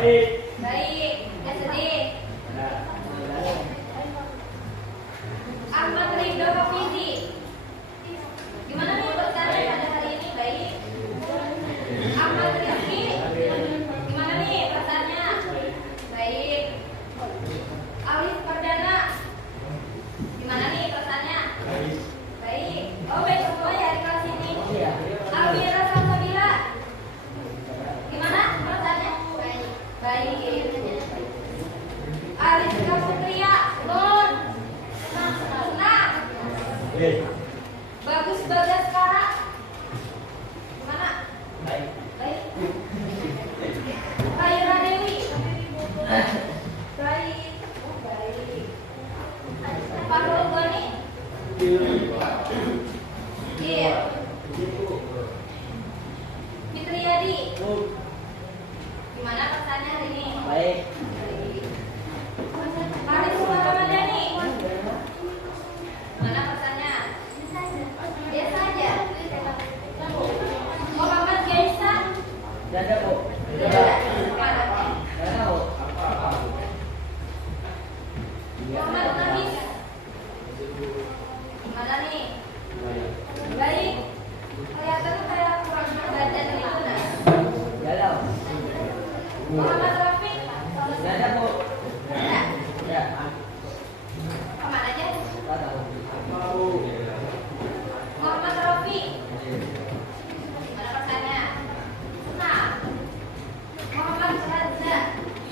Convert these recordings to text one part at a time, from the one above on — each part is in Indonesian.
Baik. Sedih. Ahmad Ridho Hafizi. Gimana nih bacaan pada hari ini? Baik. Ahmad Rizki. Gimana nih bacanya? Baik. Alif Perdana. Gimana nih bacanya? Baik. Oh, baik semua ya di kelas ini. Alwira Salsabila. Gimana bacanya? Baik. Ariska Putria. Nun. Senang. Bagus Bagaskara. Gimana? Baik. Khaira Dewi. Baik. Baik. Farul Gani. Iya. Fitriadi. Gimana pesannya hari ini? Baik. Haris Ramadhani. Gimana pesannya? Biasa aja. Muhammad Gaisan. Tidak ada, Bu. Gimana? Tidak tahu. Muhammad Nafis. Gimana nih? Baik. Kelihatan kayak kurang badan gitu nah. Galau. Muhammad Rafiq. Tidak ada, Bu. Ada. Ya. Kemana aja? Tidak tahu. Muhammad Rafiq. Gimana pesannya? Senang. Muhammad Razza.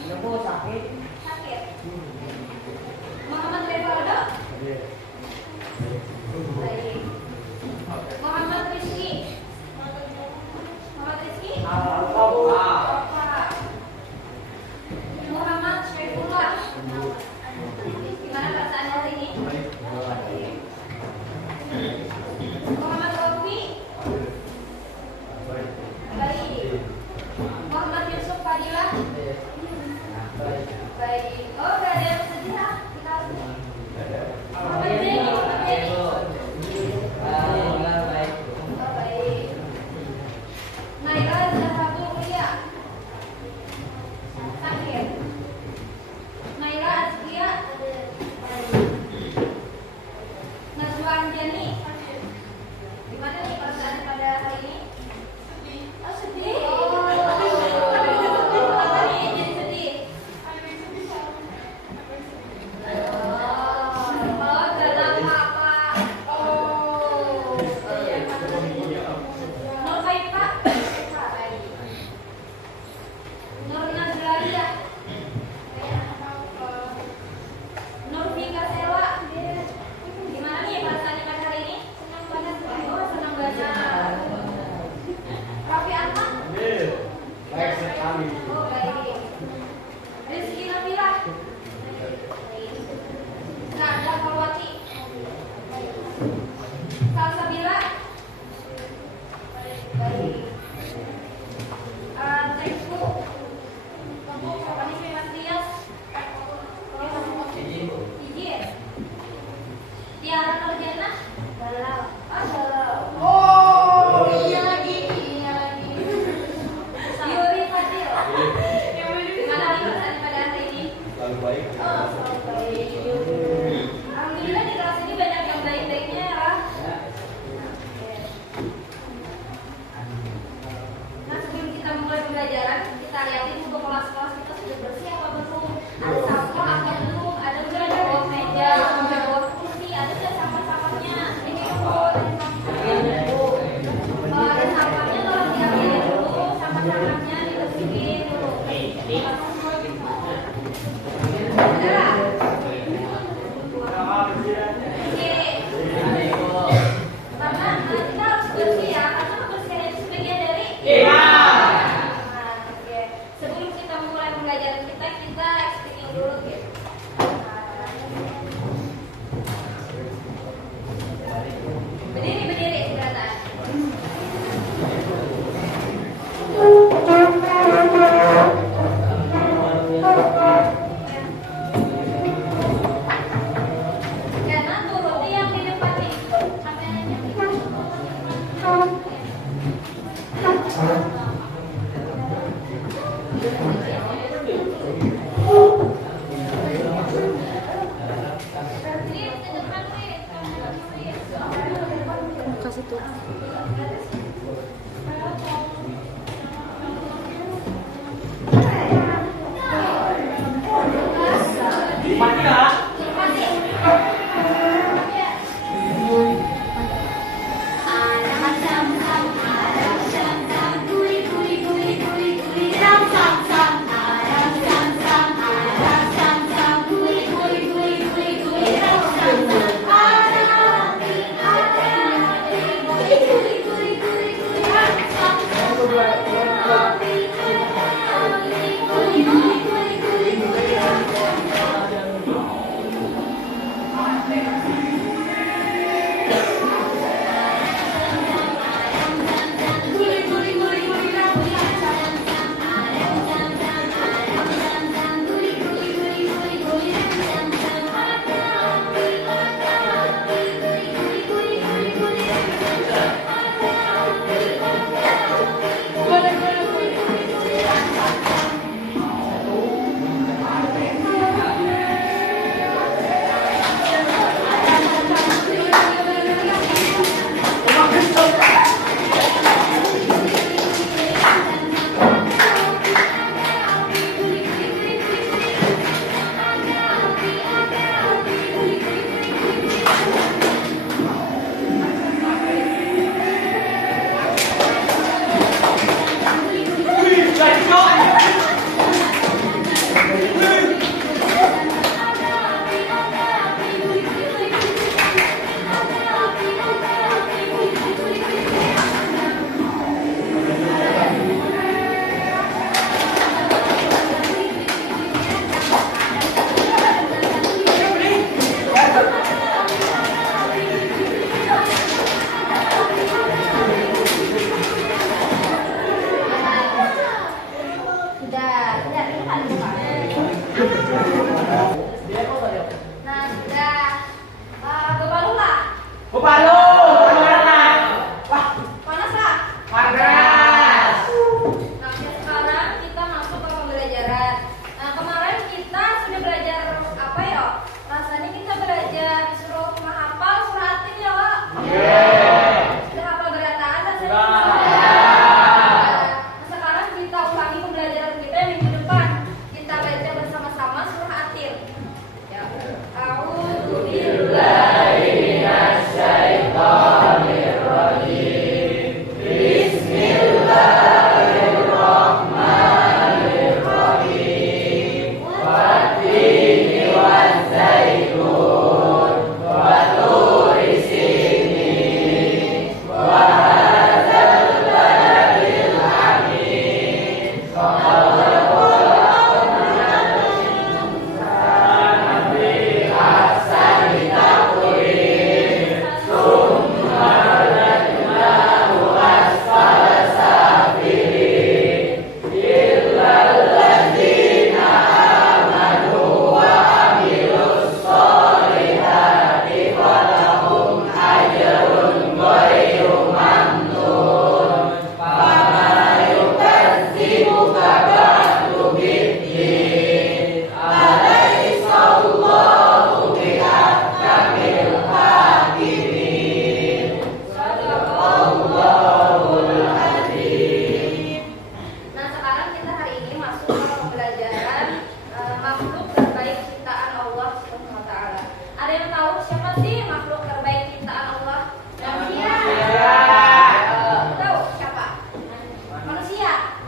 Ya, Bu, sakit. Sakit. Muhammad Revaldo. Baik. Muhammad Rizki. Muhammad Rizki. Apa? Muhammad Syaifullah. Gimana perasaannya hari ini? Muhammad Rofi. Baik. Muhammad Yusuf Fadilah. Baik. Oh, gak ada yang sedih lah. Kita Muhammad Jenny. Muhammad Jenny. Baik. Oh, baik. Naira Zahabu Ulia. Sakit. Naira Azkia. Najwa Anjani. Gimana nih perasaan pada hari ini? Oh, sedih. Kenapa nih jadi sedih? Oh, kenapa Pak? Oh. Nur Haifa. Nur Nazlaria. Nur Vika Sela. Gimana nih perasaannya pada hari ini? Senang banget. Oh, senang banget. Raffi Ahmad. Baik sekali. Oh, baik. Rizky Nabila. Nada Kawati. Salsabila. Baik. Teku. Siapa nih Mas Dias? Izin. Tiara Nurjana. Galau. Ah, galau. Oh, iya lagi. Yuri Fadil. Gimana nih perasaannya pada hari ini? Lalu baik. Oh, selalu baik. Alhamdulillah di kelas ini banyak yang baik-baiknya ya. Nah, sebelum kita mulai pembelajaran, kita lihatin untuk kelas-kelas kita sudah bersih apa belum? Ada sampah apa belum? Ada nggak di bawah meja, di bawah kursi? Ada nggak sampah-sampahnya? Ini kok ada sampahnya tolong diambilin dulu, sampah-sampahnya dibersihin dulu. Ada. Karena kita harus bersih ya, karena kebersihan itu sebagian dari oke. Sebelum kita mulai pembelajaran kita explaining dulu gitu. Berdiri sebentar.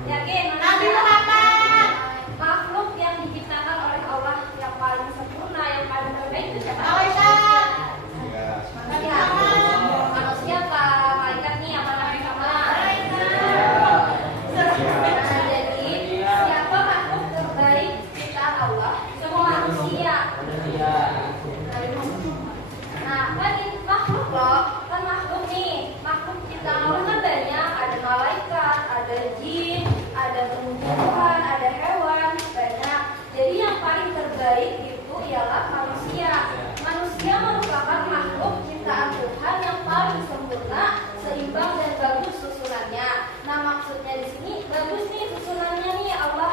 Yakin? Nabi Muhammad. Makhluk yang diciptakan oleh Allah yang paling sempurna, yang paling terbaik itu siapa? Aisyah. Iya. Nabi Muhammad. Manusia apa? Malaikat nih apa nabi sama? Nah, jadi siapa makhluk terbaik ciptaan Allah? Semua manusia. Manusia. Nah, kan ini makhluk loh, kan makhluk nih, makhluk ciptaan Allah kan banyak, ada malaikat, ada jin, ada tumbuh-tumbuhan, ada hewan, banyak. Jadi yang paling terbaik itu ialah manusia. Manusia merupakan makhluk ciptaan Tuhan yang paling sempurna, seimbang dan bagus susunannya. Nah, maksudnya di sini bagus nih susunannya nih Allah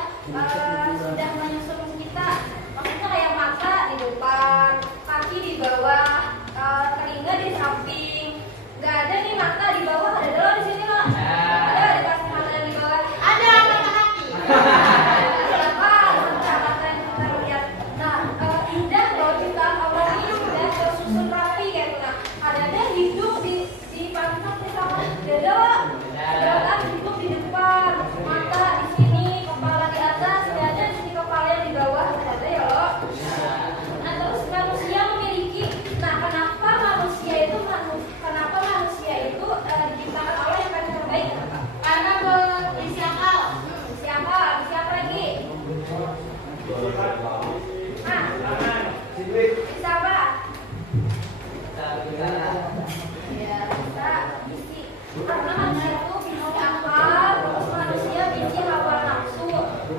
sudah menyusun kita. Maksudnya kayak mata di depan, kaki di bawah, telinga di samping. Gak ada nih mata di bawah, ada dulu di sini loh. Ada dikasih mata yang di bawah. Ada mata kaki. Apa? Mata yang kita lihat. Nah, indah loh ciptaan Allah ini sudah tersusun rapi kayak gitu. Nah, ada hidung di pantat di sama dada loh. Ada hidung di depan, mata di sini, kepala di atas, ada di sini kepala yang di bawah, ada ya loh. Nah, terus manusia memiliki, nah kenapa manusia itu diciptakan Allah yang paling terbaik? Kenapa? Karena berisi akal. Siapa lagi? Nah, siapa? Ya, bisa isi. Karena manusia itu bisa akal, terus manusia bisa hawa nafsu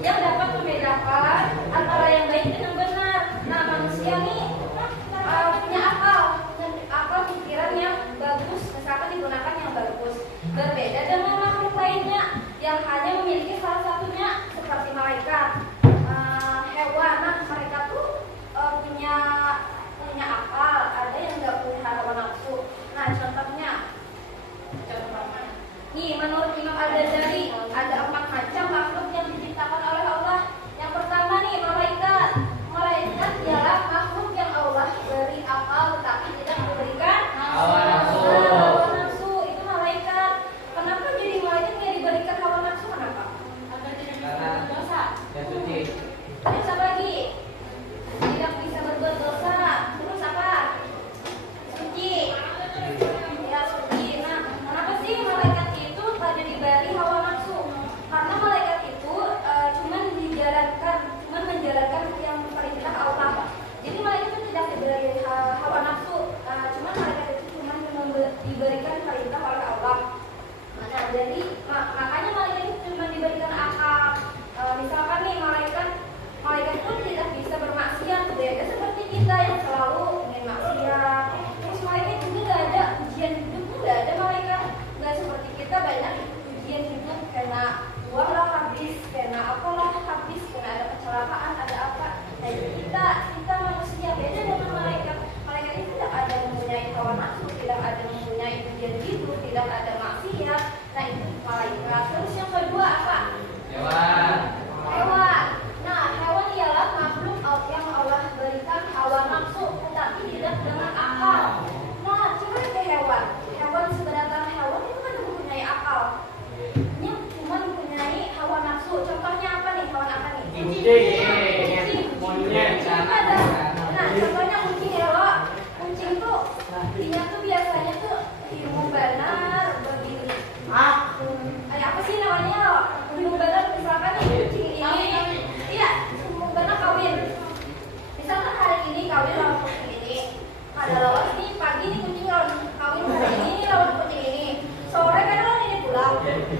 yang dapat membedakan antara yang baik dan yang benar. Nah, manusia nih punya akal pikiran yang bagus, misalkan digunakan yang bagus. Berbeda dengan makhluk lainnya yang hanya memiliki salah satunya seperti malaikat, hewan. Nah, mereka tuh punya akal, ada yang nggak punya hawa nafsu. Nah, contohnya nih, menurut Imam Al-Ghazali ada 4 macam makhluk yang diciptakan oleh Allah. Yang pertama nih, malaikat. Malaikat ialah makhluk yang Allah beri akal tetapi tidak memberikan Hawa nafsu. Hawa nafsu itu malaikat. Kenapa jadi malaikat nggak diberikan hawa nafsu? Kenapa? Agar tidak bisa Karena berdosa. yang suci. Terus apa lagi? Tidak bisa berbuat dosa. Terus apa? Suci. Ya, suci. Nah, kenapa sih malaikat itu pada diberi hawa nafsu? Karena malaikat itu cuman menjalankan yang perintah Allah. Jadi malaikat itu tidak diberi hawa nafsu. Cuman malaikat itu cuma diberikan perintah oleh Allah. Nah, jadi makanya malaikat itu cuma diberikan akal. Misalkan nih malaikat pun tidak bisa bermaksiat, beda seperti kita yang selalu ingin maksiat. Terus malaikat juga nggak ada ujian hidup, nggak ada malaikat, nggak seperti kita banyak ujian hidup, kena uang lah habis, kena apalah habis, kena ada kecelakaan, ada apa. Nah, kita manusia beda dengan malaikat. Malaikat itu tidak ada mempunyai hawa nafsu, tidak ada mempunyai ujian hidup, tidak ada maksiat. Nah, itu malaikat. Terus yang kedua apa? Hewan. Hewan. Nah, hewan ialah makhluk yang Allah berikan hawa nafsu, tetapi tidak dengan akal. Nah, coba ke hewan. Hewan sebenarnya hewan itu kan mempunyai akal. Ini cuma mempunyai hawa nafsu. Contohnya apa nih? Hewan apa nih? Kucing. Monyet. Nah, contohnya kucing ya lo. Kucing tuh, dia tuh biasanya tuh ilmu benar begini. Apa sih namanya lo? Ilmu benar misalkan nih kucing ini. Iya, ilmu benar kawin. Misalkan hari ini kawin lawan kucing ini. Ada lawan nih pagi nih kucing lawan kawin hari ini lawan kucing ini. Sore kan lawan ini pulang.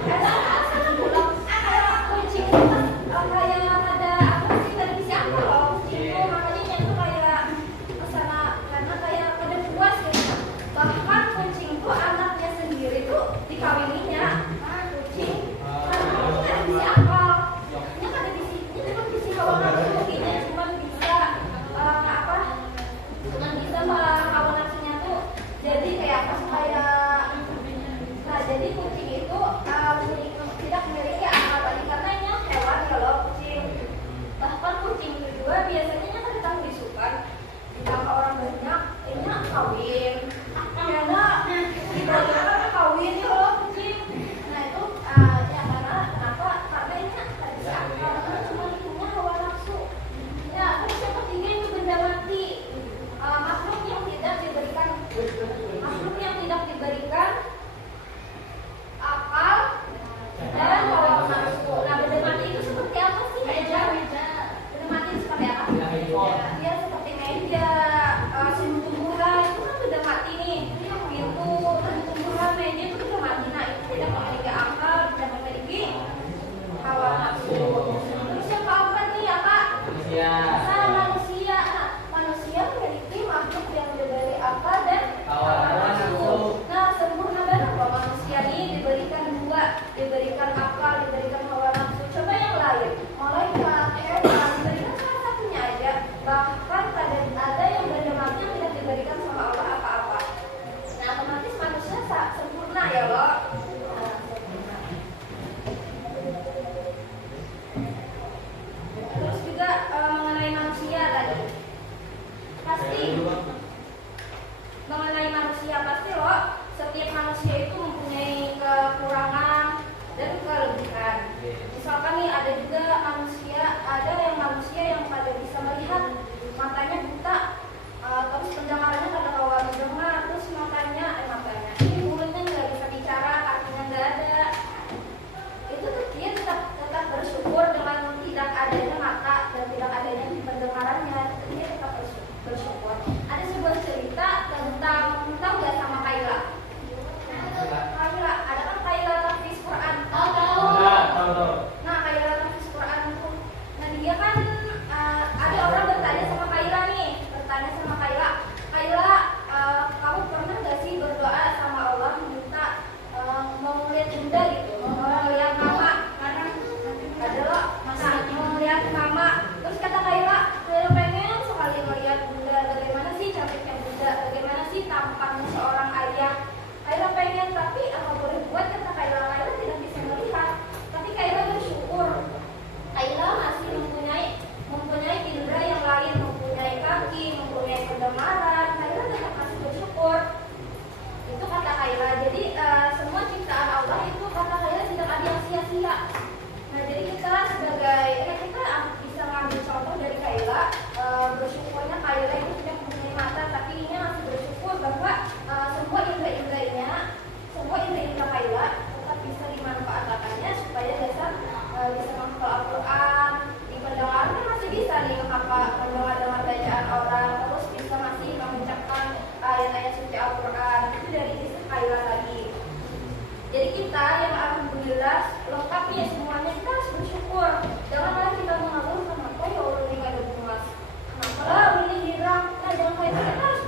Sana pulang. Kucing kayak ada apa sih tadi siapa loh? Kucing tuh makanya tuh kayak kesana karena kayak pada puas gitu. Bahkan kucing tuh anaknya sendiri bersyukur dengan tidak adanya mata dan tidak adanya pendengarannya, dia tetap bersyukur. Ada sebuah cerita tentang, tahu nggak sama Kaila? Kaila, ada kan Kaila tahfiz Quran. Tahu. Tahu. Nah, Kaila tahfiz Quran itu, nah dia kan ada orang bertanya sama Kaila nih, Kaila, kamu pernah nggak sih berdoa sama Allah minta mau melihat bunda gitu, mau melihat mama, karena adalah mau melihat mama. Terus kata Kaila pengen sekali melihat bunda, bagaimana sih cantiknya bunda, bagaimana sih tampaknya seorang ayah. Kaila pengen, tapi apa boleh buat, kata Kaila tidak bisa melihat. Tapi Kaila bersyukur, Kaila masih mempunyai indera yang lain, mempunyai kaki, mempunyai pendengaran. Kaila tetap masih bersyukur. Itu kata Kaila. Jadi semua ciptaan Allah itu kata Kaila tidak ada yang sia-sia. Nah, jadi kita sebagai kita bisa ngambil contoh dari Kaila. Bersyukurnya Kaila itu tidak mempunyai mata, tapi ini masih bersyukur bahwa semua indera-inderanya, semua indera Kaila tetap bisa dimanfaatkannya supaya bisa menghafal Al-Quran. Di pendengarannya masih bisa nih mendengar bacaan orang, terus bisa masih mengucapkan ayat-ayat suci Al-Quran. Itu dari sisi Kaila lagi. Jadi kita yang alhamdulillah lengkap nih semuanya, kita harus bersyukur. Janganlah kita mengeluh kenapa ya Allah ini gak ada bungas, kenapa lah ini hirang. Nah, jangan kayak gitu, kita harus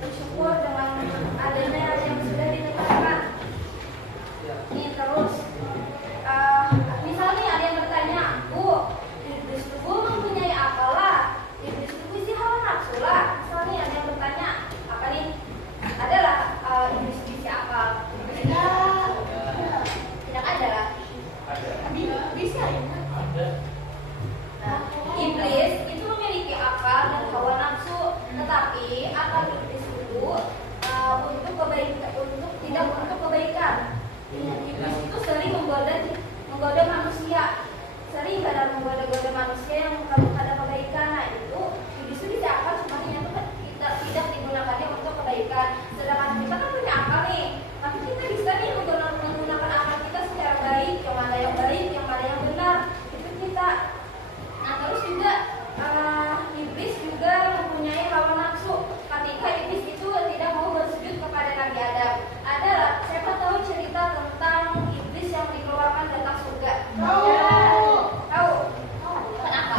bersyukur dengan adanya yang sudah ditetapkan. Nih terus misalnya ada yang bertanya, Bu, iblis itu mempunyai apalah? Iblis itu isi hawa nafsu lah. Misalnya ada yang bertanya, apa nih? Adalah iblis isi akal. Tidak ada lah. Bisa ya? Nah, iblis itu memiliki akal dan hawa nafsu, tetapi akal iblis itu untuk tidak untuk kebaikan. Iblis itu sering menggoda manusia, sering kadang menggoda manusia yang bukan ada kebaikan. Nah, itu iblis itu bisa akal, cuma yang tidak digunakannya untuk kebaikan. Sedangkan kita kan punya akal nih, tapi kita bisa nih menggunakan akal kita secara baik, yang mana yang baik, yang mana yang benar, itu kita. Nah, terus juga iblis juga mempunyai hawa nafsu. Ketika iblis itu tidak mau bersujud kepada Nabi Adam, adalah siapa tahu cerita tentang iblis yang dikeluarkan tentang surga? Tahu? Kenapa?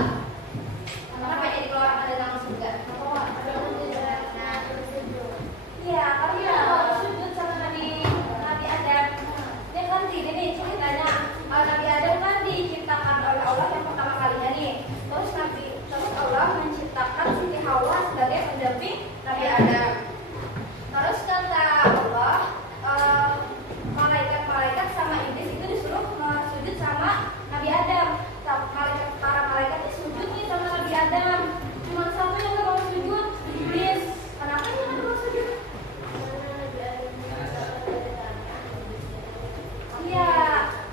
Kenapa dia dikeluarkan tentang surga? Iya, karena dia mau bersujud sama Nabi Adam. Dia kan gini nih ceritanya, Nabi Adam kan diciptakan oleh Allah yang pertama kalinya nih. Terus Allah menciptakan Siti Hawa sebagai pendamping Nabi Adam. Terus kata Allah, malaikat sama iblis itu disuruh sujud sama Nabi Adam. Para malaikat itu sujud nih sama Nabi Adam. Cuma satu yang nggak mau sujud, iblis. Kenapa dia nggak mau sujud? Iya,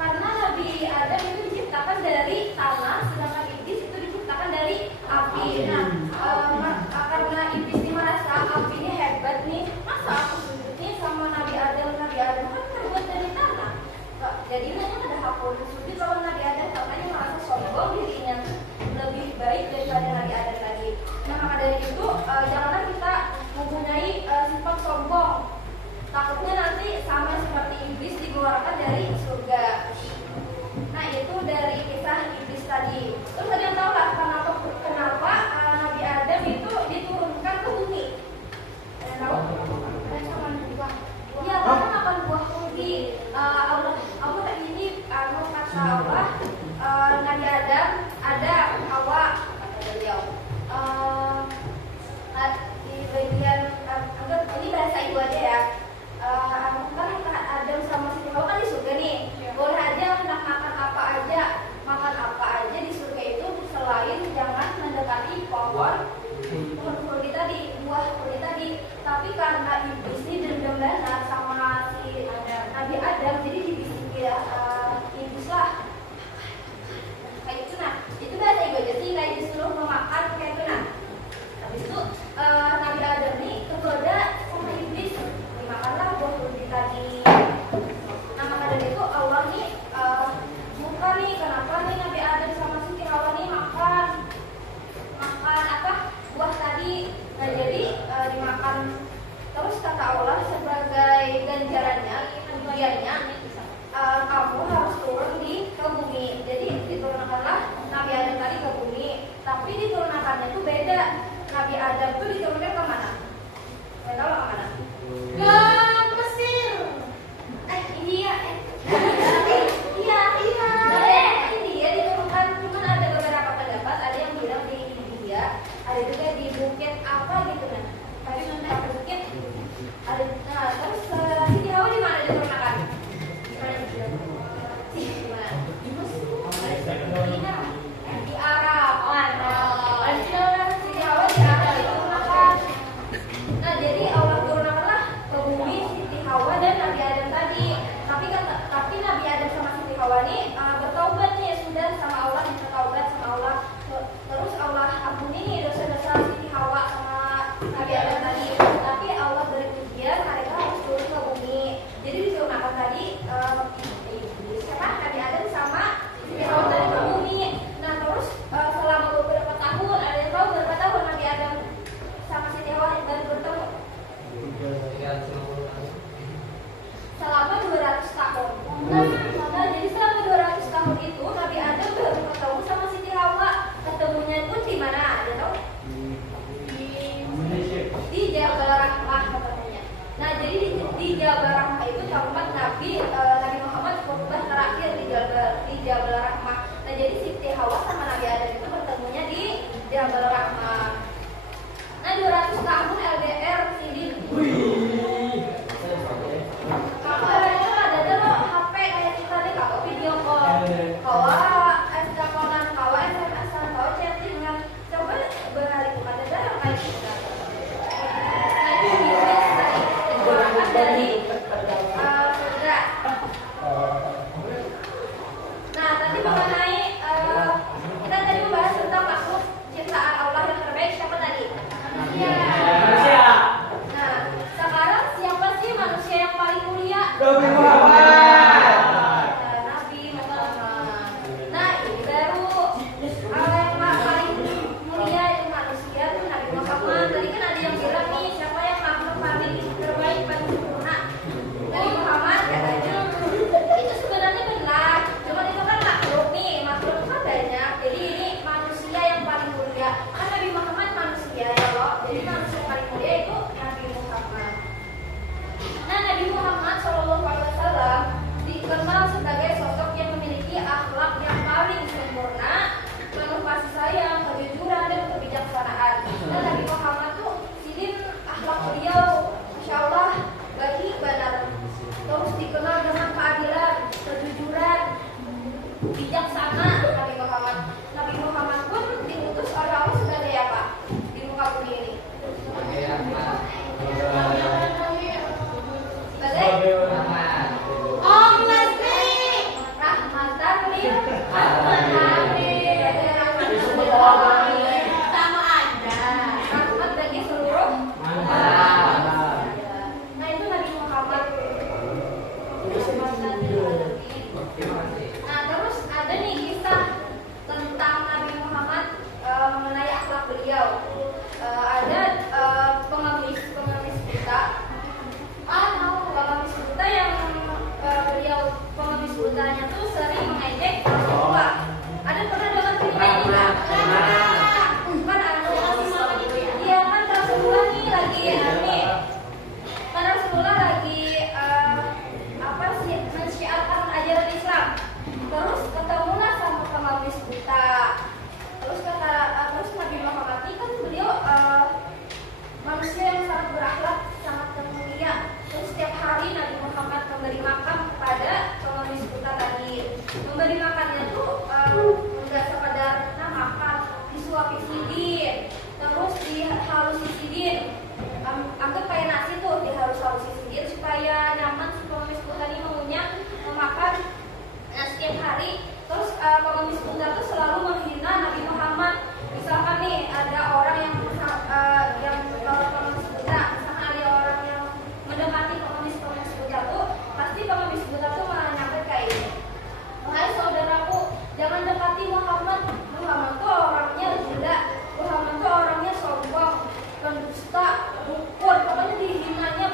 karena Nabi Adam itu diciptakan dari tanah, sedangkan iblis itu diciptakan dari api. Nah, karena iblis ini merasa api ini hebat nih, masa aku sujudnya sama Nabi Adam kan terbuat dari tanah. Jadi hanya ada hak untuk sujud sama Nabi Adam, karena dia merasa sombong dirinya lebih baik daripada Nabi Adam lagi. Nah, maka dari itu janganlah kita mempunyai sifat sombong. Takutnya nanti sama seperti iblis dikeluarkan dari surga. Nah, itu dari kisah iblis tadi. Terus ada yang tahu lah kenapa Nabi Adam itu diturunkan ke bumi? Ada yang tahu? Iya, karena makan buah kurdi. Allah ini kata Allah, Nabi Adam ada Hawa, kata beliau. Di bagian ini bahasa ibu aja ya. Kan Adam sama Siti Hawa kan di surga nih. Boleh aja hendak makan apa aja di surga itu, selain jangan mendekati pohon kurdi tadi, buah kurdi tadi. Tapi karena iblis ini dendam banget sama si Nabi Adam, jadi dibisiki iblis lah kayak itu. Nah, itu bahasa ibu aja sih, kayak disuruh memakan kayak itu. Nah, habis itu Nabi Adam nih kegoda sama iblis, kata Allah sebagai ganjarannya, ujiannya, kamu harus turun ke bumi. Jadi diturunkanlah Nabi Adam tadi ke bumi, tapi diturunkannya itu beda. Nabi Adam tuh diturunkan ke mana? Nggak tahu ke mana? Ke Mesir. India. Iya. India diturunkan, cuman ada beberapa pendapat. Ada yang bilang di India, ada juga di bukit apa gitu kan? Tapi nanti bukit ada. Nah, terus Siti Hawa di mana diturunkan? Di Arab. Siti Hawa di Arab diturunkan. Nah, jadi Allah turunkanlah ke bumi Siti Hawa dan Nabi Adam tadi. Tapi Nabi Adam sama Siti Hawa nih bertaubat nih, sudah sama Allah, bertaubat sama Allah. Terus Allah ampuni nih dosa-dosa Siti Hawa sama Nabi Adam tadi. Tapi Allah beri ujian, mereka harus turun ke bumi. Jadi diturunkan tadi siapa? Nabi Adam sama Siti Hawa tadi ke bumi. Nah, terus selama beberapa tahun, ada yang tahu berapa tahun Nabi Adam sama Siti Hawa baru bertemu? Selama 200 tahun. Nah, jadi selama 200 tahun itu Nabi Adam baru ketemu sama Siti Hawa. Ketemunya itu di mana? Ada tahu? Di Jabal Rahmah ketemunya. Nah, jadi di Jabal Rahmah itu tempat Nabi Muhammad khutbah terakhir di Jabal Rahmah. Nah, jadi Siti Hawa sama Nabi Adam itu bertemunya di Jabal Rahmah. Nah, 200 tahun LDR sini. Kalau itu ada lo HP kayak kita nih, kalau video call, kalau teleponan, kalau SMS-an, kalau chattingan, coba berhari bukan ada yang kayak kita. Nah, itu dikeluarkan dari surga. Nah, tadi mengenai kita tadi membahas tentang makhluk ciptaan Allah yang terbaik siapa tadi? Manusia. Nah, sekarang siapa sih manusia yang paling mulia? Nabi Muhammad. Nabi Muhammad. Nah, ini baru yang paling mulia itu manusia itu Nabi Muhammad. Tadi kan ada yang bilang nih, siapa yang makhluk paling terbaik, paling sempurna? Nabi Muhammad katanya. Itu sebenarnya benar. Cuma itu kan makhluk nih, makhluk itu kan banyak. Jadi ini manusia yang paling mulia. Kan Nabi Muhammad manusia ya loh. Jadi manusia yang paling mulia itu Nabi Muhammad. Nah, Nabi Muhammad SAW dikenal sebagai sosok yang memiliki akhlak yang paling sempurna, penuh kasih sayang, kejujuran, dan kebijaksanaan. Dan Nabi Muhammad tuh sidin akhlak beliau, Masya Allah, baik benar. Terus dikenal dengan keadilan, kejujuran, bijaksana. Nabi Muhammad. Nabi Muhammad pun diutus oleh Allah sebagai apa di muka bumi ini? Sebagai rahmatan lil alamin. Sama aja. Rahmat bagi seluruh manusia. Nah, itu Nabi Muhammad. Nah, terus ada nih kisah tentang Nabi Muhammad mengenai akhlak beliau. Ada pengemis buta. Pengemis buta yang beliau pengemis butanya tuh sering mengejek Rasulullah. Ada pernah dengar cerita ini nggak? Kan iya kan Rasulullah nih lagi kan Rasulullah lagi mensyiarkan ajaran Islam. Terus ketemulah sama pengemis buta. Terus Nabi Muhammad ini kan beliau manusia yang sangat berakhlak, sangat mulia. Terus setiap hari Nabi Muhammad memberi makan kepada pengemis buta tadi. Memberi makannya tuh nggak sekedar makan, disuapi sidin, terus dihalusi sidin. Anggap kayak nasi tuh dihalus-halusi sidin supaya nyaman si pengemis buta ini memakan. Nah, setiap hari terus pengemis buta tuh selalu menghina Nabi Muhammad. Misalkan nih ada orang yang pengemis buta, misalkan ada orang yang mendekati pengemis buta tuh, pasti pengemis buta tuh menyampaikan kayak ini. Wahai saudaraku, jangan dekati Muhammad. Muhammad tuh orangnya gila, Muhammad tuh orangnya sombong, pendusta, mukul. Pokoknya dihinanya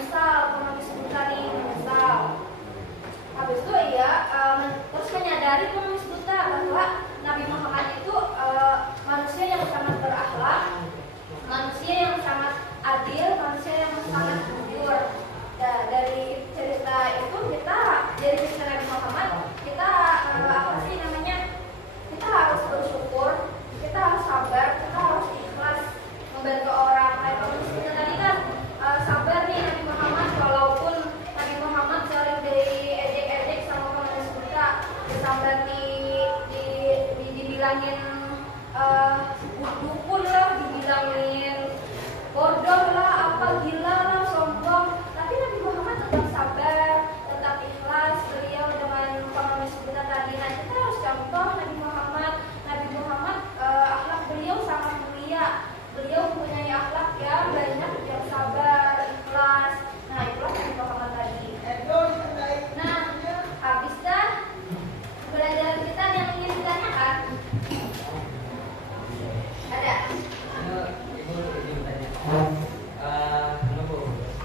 menyesal, pengemis buta nih menyesal. Habis itu ya terus menyadari pengemis buta bahwa Nabi Muhammad itu manusia yang sangat berakhlak, manusia yang sangat adil, manusia yang sangat jujur. Dari cerita itu dari cerita Nabi Muhammad kita kita harus bersyukur, kita harus sabar, kita harus ikhlas membantu orang. Kayak pengemis buta tadi kan sabar nih Nabi Muhammad, walaupun Nabi Muhammad sering diejek-ejek sama pengemis buta, sampai dibilangin dukun lah, dibilangin bodoh lah, apa gila lah, sombong. Tapi Nabi Muhammad tetap sabar, tetap ikhlas beliau dengan pengemis buta tadi. Nah kita harus contoh Nabi Muhammad. Nabi Muhammad akhlak beliau sangat mulia. Beliau mempunyai akhlak yang banyak, yang sabar, ikhlas. Nah itulah Nabi Muhammad tadi. Nah habis dah belajar kita yang ingin ditanyakan. Ada? Ibu izin tanya.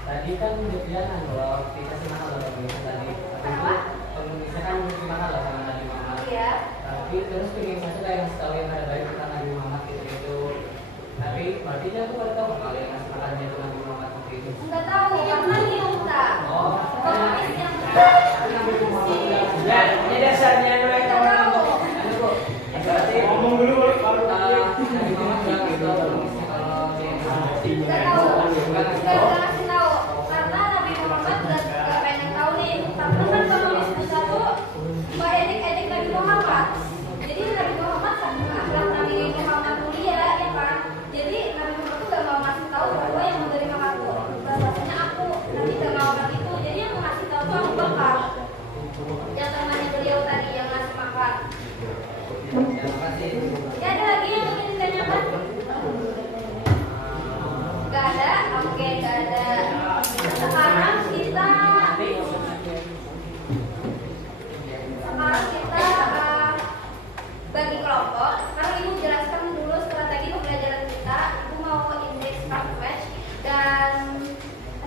Tadi kan dia bilang kalau kita senang kalau pengemis tadi. Tapi itu pengemisnya kan mungkin mahal sama Nabi Muhammad. Iya. Tapi terus pengen satu yang setahu yang ada baik tentang Nabi Muhammad itu. Tapi berarti dia tuh tahu kalau yang ngasih makannya itu Nabi Muhammad seperti itu. Enggak tahu, karena dia buta. Oh, Pengemis yang Nabi Muhammad Ya, ini dasarnya dulu yang enggak tahu. berarti ngomong dulu baru Nabi Muhammad bilang gitu pengemisnya kalau dia Enggak tahu. Enggak ngasih tahu. Karena Nabi Muhammad enggak pengen tahu nih. Karena kan pengemis buta tuh enggak edik-edik Nabi Muhammad. Jadi Nabi Muhammad sama akhlak Nabi Muhammad mulia ya kan. Jadi Nabi Muhammad tuh enggak mau ngasih tahu bahwa yang menerima aku. Bahasanya aku. Nabi enggak mau bilang itu. Jadi yang ngasih tahu tuh Abu Bakar. Yang temannya beliau tadi yang ngasih makan. Terima kasih. Ya ada lagi yang ingin ditanyakan? Gak ada? Oke, gak ada. Sekarang kita bagi kelompok. Sekarang Ibu jelaskan dulu strategi pembelajaran kita. Ibu mau indeks craft match dan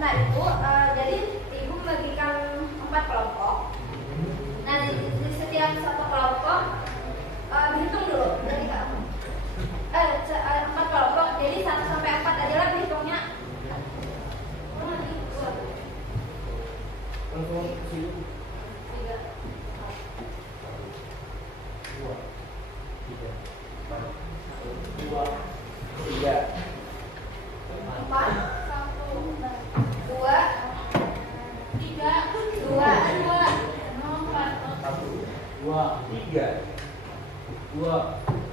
nah Ibu jadi Ibu membagikan 4 kelompok. Nah di setiap satu kelompok dihitung dulu dari kamu. 4 kelompok, jadi 1 sampai 4 aja lah dihitungnya. Tiga. Tiga. 4, 1, 2, 3, 2, 2, 3, 2, 4,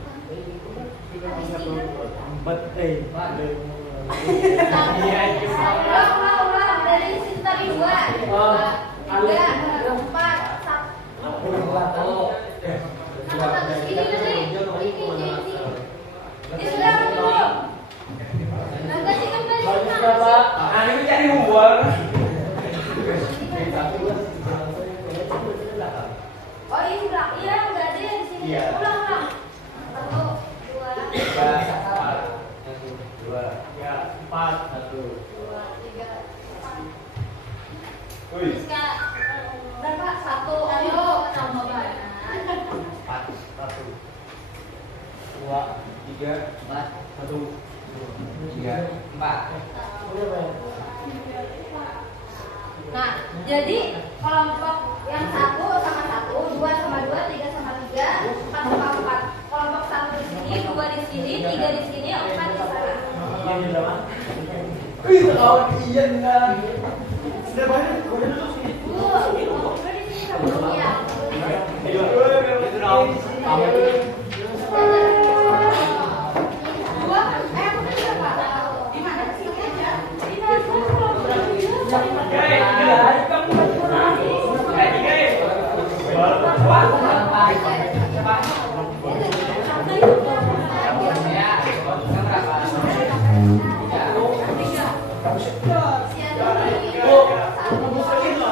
ulang dari situ tadi 2, 3, 4, 1. Ini sudah belum? Enggak sih kan tadi. ini cari uang. Oh ini ulang, iya udah ada di sini. Iya. Ulang. 1, 2, 2, 4, 1. 2, 3, 4. Wih. Berapa? 1. Ayo tambah banyak. 4, 1, 2, 3, 1, 3, 4. Nah, jadi kelompok yang 1 sama 1, 2 sama 2, 3 sama 3, 4 sama 4. Kelompok 1 di sini, 2 di sini, 3 di sini, 4 di sana. Kawan iya enggak. Sudah banyak, udah duduk sini. Kelompok 2 di sini sama ya. Ayo, itu dong. Di mana sih aja?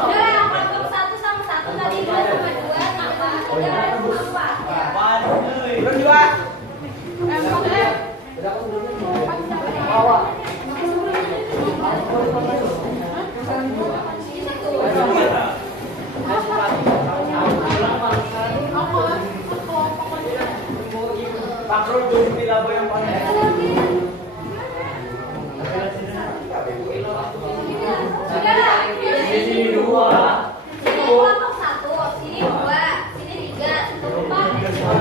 Udah yang kelompok 1 sama 1 tadi 2 sama 2 tambah 3 sama 4. Sini 2. Sini kelompok 1, sini 2, sini 3, sini 4.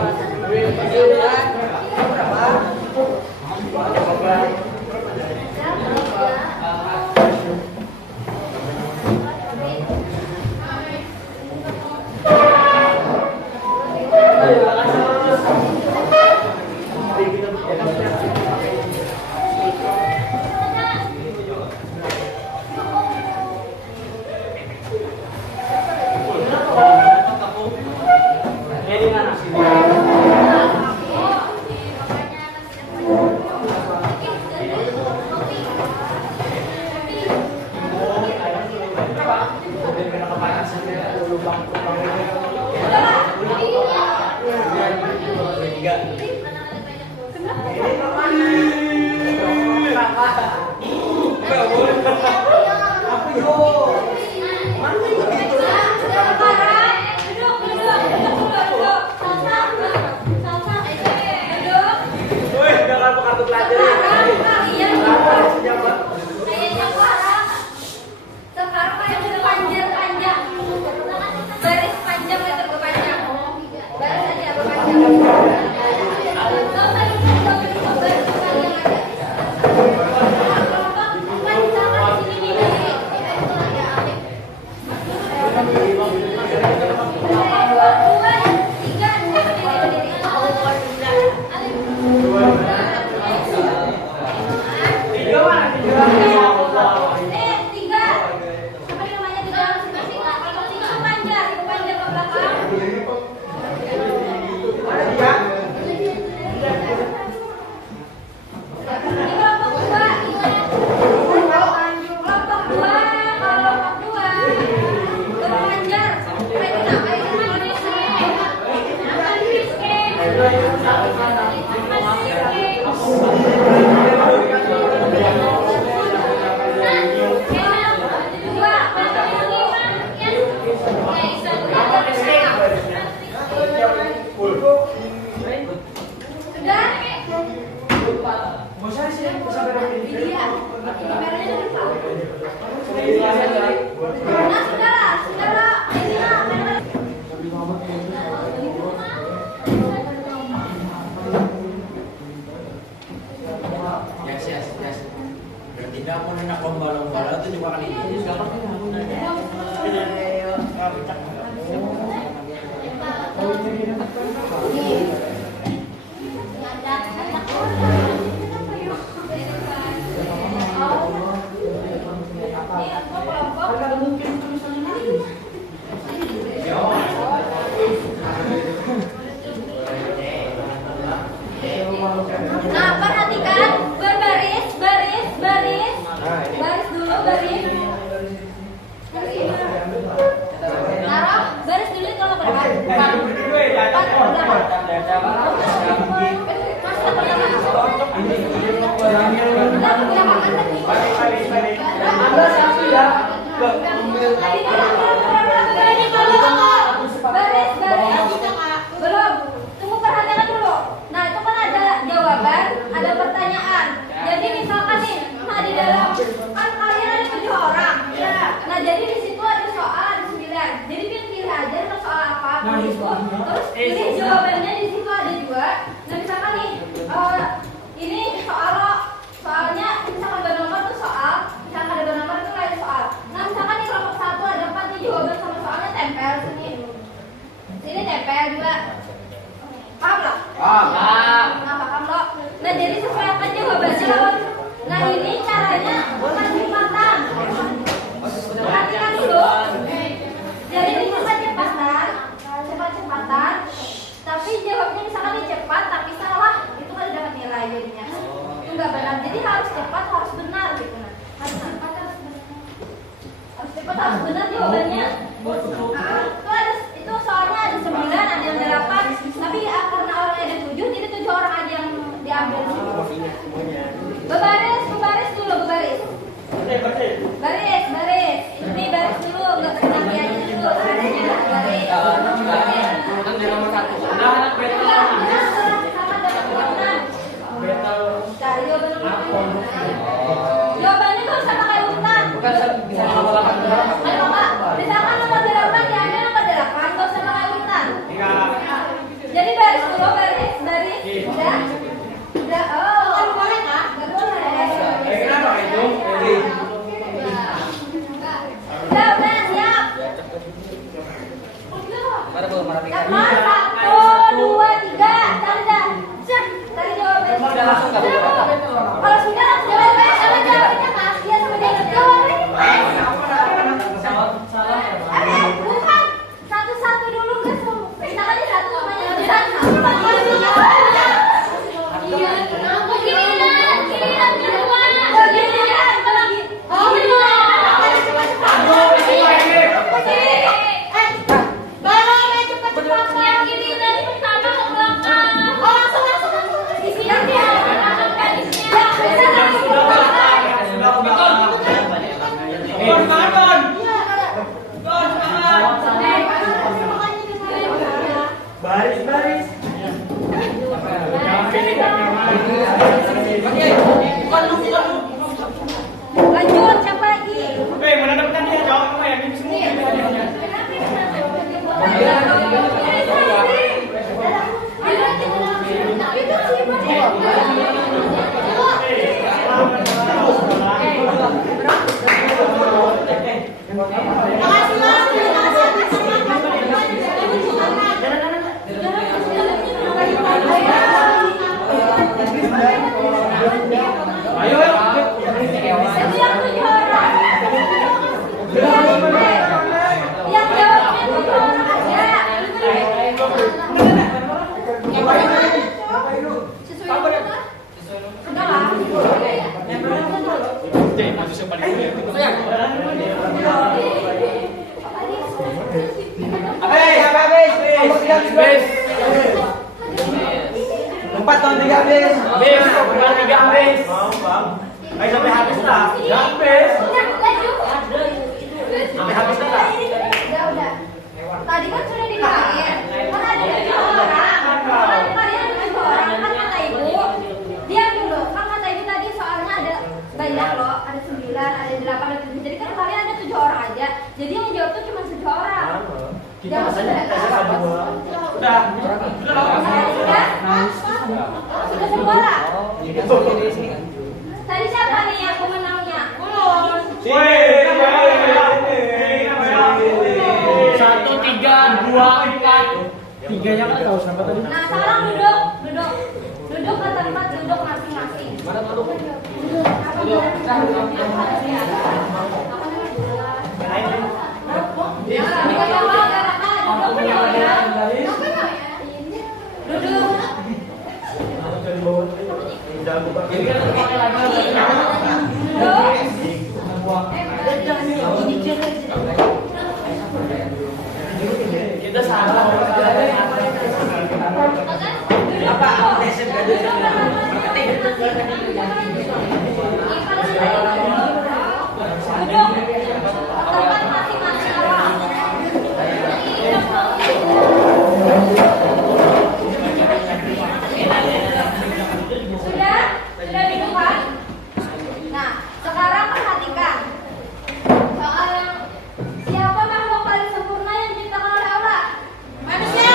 Tidak mau nak lomba-lomba itu juga kali ini. Nah, perhatikan berbaris, baris, baris, baris dulu, baris. Taruh baris dulu kalau ke depan. Belum. Tunggu, perhatikan dulu. Nah, itu kan ada jawaban, ada pertanyaan. Jadi misalkan nih, nah di dalam kan kalian ada 7 orang. Ya. Nah, jadi di situ ada soal ada 9. Jadi pilih aja mau soal apa. Terus pilih jawabannya di situ ada juga. Nah, misalkan nih, ini soalnya misalkan ada nomor tuh soal, misalkan ada nomor itu lain soal. Nah, misalkan nih kelompok 1 ada 4 nih jawaban sama soalnya tempel sini. Sini tempel juga. Paham lah? Paham. Nah, paham loh. Nah, jadi sesuaikan jawabannya lawan. Nah, ini caranya percepatan. Perhatikan dulu. Jadi ini cepat-cepatan. Cepat-cepatan. Tapi jawabnya misalkan ini cepat tapi salah, itu kan dapat nilai jadinya. Itu enggak benar. Jadi harus cepat, harus benar gitu. Nah, harus cepat, harus benar. Harus cepat, harus benar jawabannya. Itu soalnya ada 9, ada yang 8. Tapi karena orangnya ada 7, jadi 7 orang aja yang diambil. Bebaris dulu, bebaris. Baris. Ini baris dulu, nggak kaki aja dulu. Adanya baris. Kan di nomor 1. Anak betul. Sama dapat warna. Cari jawabannya. Jawabannya tuh sama kayak urutan. Bukan bisa ngapa-ngapain. memperhatikan. Satu, dua, tiga, tanda. Tadi jawabannya. Udah langsung nggak boleh. Kalau sudah jawabannya sama jawabannya Mas. Dia sama jawabannya. Bukan. Satu-satu dulu kan semua. Tangannya satu namanya satu. Iya. Giliran kedua. Baris. Lanjut siapa lagi? Mana dapat dia jawab apa ya? Ini semua hadiahnya. Yang jawabnya tuh orang aja. Habis. 4 tahun 3 habis. Bukan 3 habis. Ayo sampai habis lah. Habis. Sampai habis lah. Udah. Tadi kan sudah dikalian. Kan ada 7 orang. Kan kalian 7 orang. Kan kata ibu. Diam dulu. Kan kata ibu tadi soalnya ada banyak loh. Ada 9, ada 8, ada 7. Jadi kan kalian ada 7 orang aja. Jadi yang jawab tuh cuma 7 orang. Jangan sudah. Udah. Sudah semua lah. Tadi siapa nih yang pemenangnya? Belum. 1, 3, 2, 4. 3-nya kan tahu sampai tadi. Nah sekarang duduk ke tempat duduk masing-masing. Mana duduk? Kita salah. Sudah di depan. Nah, sekarang perhatikan. Soal yang siapa makhluk paling sempurna yang diciptakan oleh Allah? Manusia.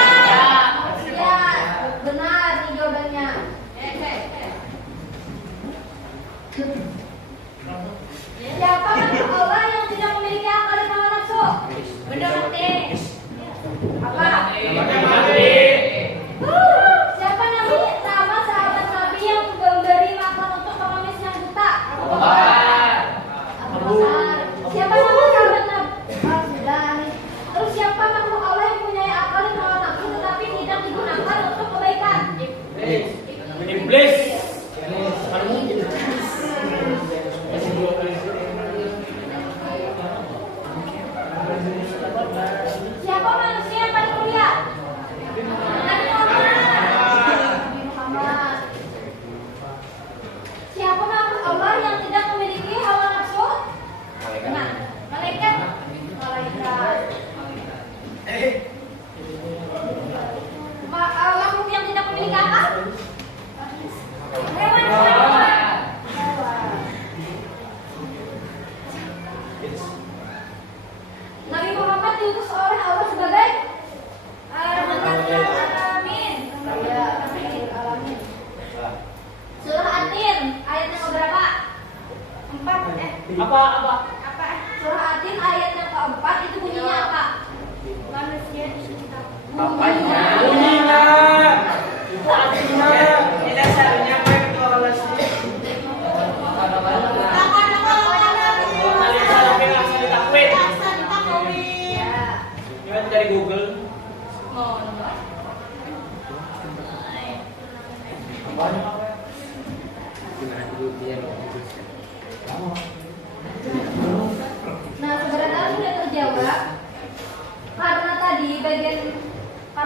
Ya, benar nih jawabannya. Siapa makhluk Allah yang tidak memiliki akal dan hawa nafsu? Benar mati. Apa? Siapa nama sahabat Nabi yang memberi makan untuk pengemis yang buta? Abu Bakar. Siapa nama sahabat Nabi? Terus siapa makhluk Allah yang punya akal dan hawa nafsu tetapi tidak digunakan untuk kebaikan? Iblis. Siapa manusia yang paling mulia? Nabi Muhammad. Siapa makhluk Allah yang tidak memiliki hawa nafsu? Nah, malaikat. Makhluk yang tidak memiliki akal? Hewan. Nabi Muhammad diutus oleh Allah sebagai rahmatan lil alamin. Ya, alamin. Surah At-Tin ayat yang keberapa? 4 Apa? Surah At-Tin ayat yang keempat itu bunyinya apa? Manusia diciptakan.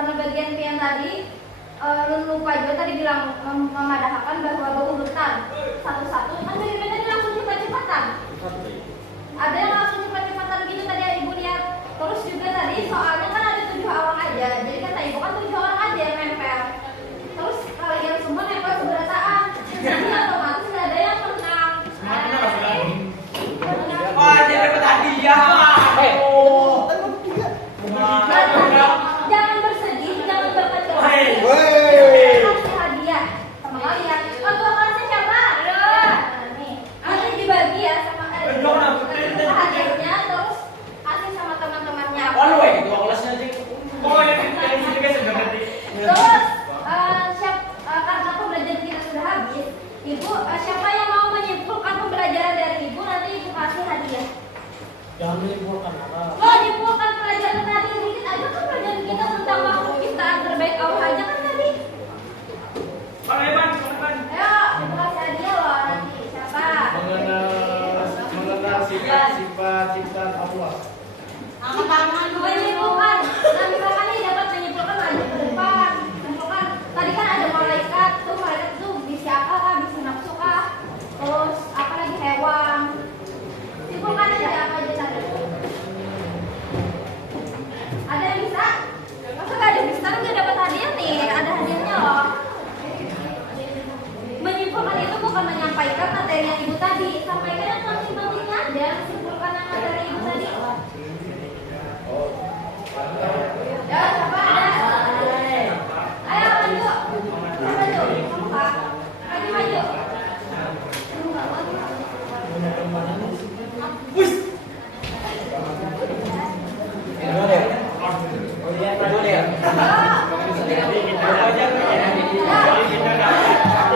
karena bagian yang tadi lupa juga tadi bilang memadahkan bahwa berurutan satu-satu kan dari tadi langsung cepat-cepatan. Ada yang langsung cepat-cepatan gitu tadi ibu lihat. Terus juga tadi soalnya kan ada 7 orang aja, jadi kata ibu kan 7 orang aja yang nempel. Terus kalian semua nempel seberataan, jadi otomatis nggak ada yang menang. Wah, dia dapat hadiah. Jangan bersedih, jangan berkecil. Kasih hadiah sama kalian. Ketua kelasnya siapa? Nih, nanti dibagi ya sama hadiahnya, terus kasih sama teman-temannya. Ketua kelasnya aja. Oh, yang ini guys sudah ganti. Terus karena pembelajaran kita sudah habis, ibu siapa yang mau menyimpulkan pembelajaran dari ibu nanti ibu kasih hadiah. Jangan menimbulkan apa. Oh, nyimpulkan pelajaran tadi dikit aja kan pelajaran kita tentang makhluk ciptaan terbaik Allah aja kan tadi. Bang Evan. Ayo, ibu kasih hadiah loh nanti siapa? Mengenal sifat ciptaan Allah. Tangan menyimpulkan. Nah, misalkan nih dapat menyimpulkan maju ke depan. Menyimpulkan. Tadi kan ada malaikat tuh bisa apa kah? Bisa nafsu kah? Terus apa lagi hewan? Simpulkan aja apa aja tadi. Ada yang bisa? Masa gak ada yang bisa? Kan gak dapat hadiah nih. Ada hadiahnya loh. Menyimpulkan itu bukan menyampaikan materi yang ibu tadi. Sampaikan yang penting-pentingnya aja. Simpulkan yang materi ibu tadi. Ya, siapa ada? Ayo maju. Maju. Kamu kak. Maju.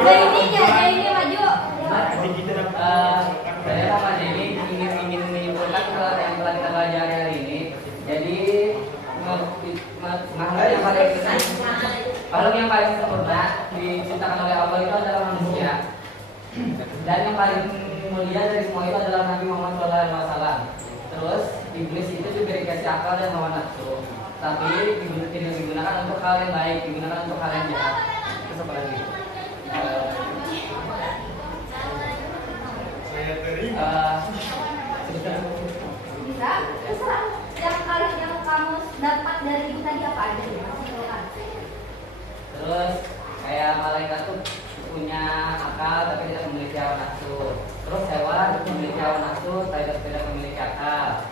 Jadi maju. Saya sama Jenny ingin menyimpulkan yang telah kita pelajari hari ini. Jadi makhluk yang paling sempurna diciptakan oleh Allah itu adalah manusia. Dan yang paling mulia dari semua itu adalah Nabi Muhammad SAW. Terus iblis itu juga dikasih akal dan hawa nafsu, tapi tidak digunakan untuk hal yang baik, digunakan untuk hal yang jahat. Terus apa lagi? Bisa? Terserah. Yang kamu dapat dari ibu tadi apa aja? Terus kayak malaikat tuh punya akal tapi tidak memiliki hawa nafsu. Terus hewan memiliki hawa nafsu tapi tidak memiliki akal.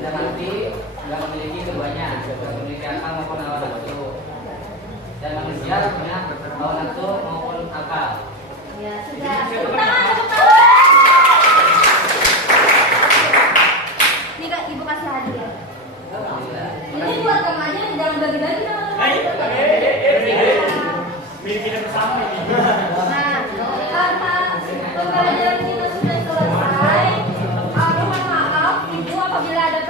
Dan nanti nggak memiliki keduanya, tidak memiliki akal maupun hawa nafsu. Dan manusia punya hawa nafsu maupun akal. Ya sudah. Tepuk tangan. Ini kak ibu kasih hadiah. Ini buat kamu aja, jangan bagi-bagi sama teman-teman. Milik kita bersama ini. Nah, karena pembelajaran kita sudah selesai, aku mohon maaf ibu apabila ada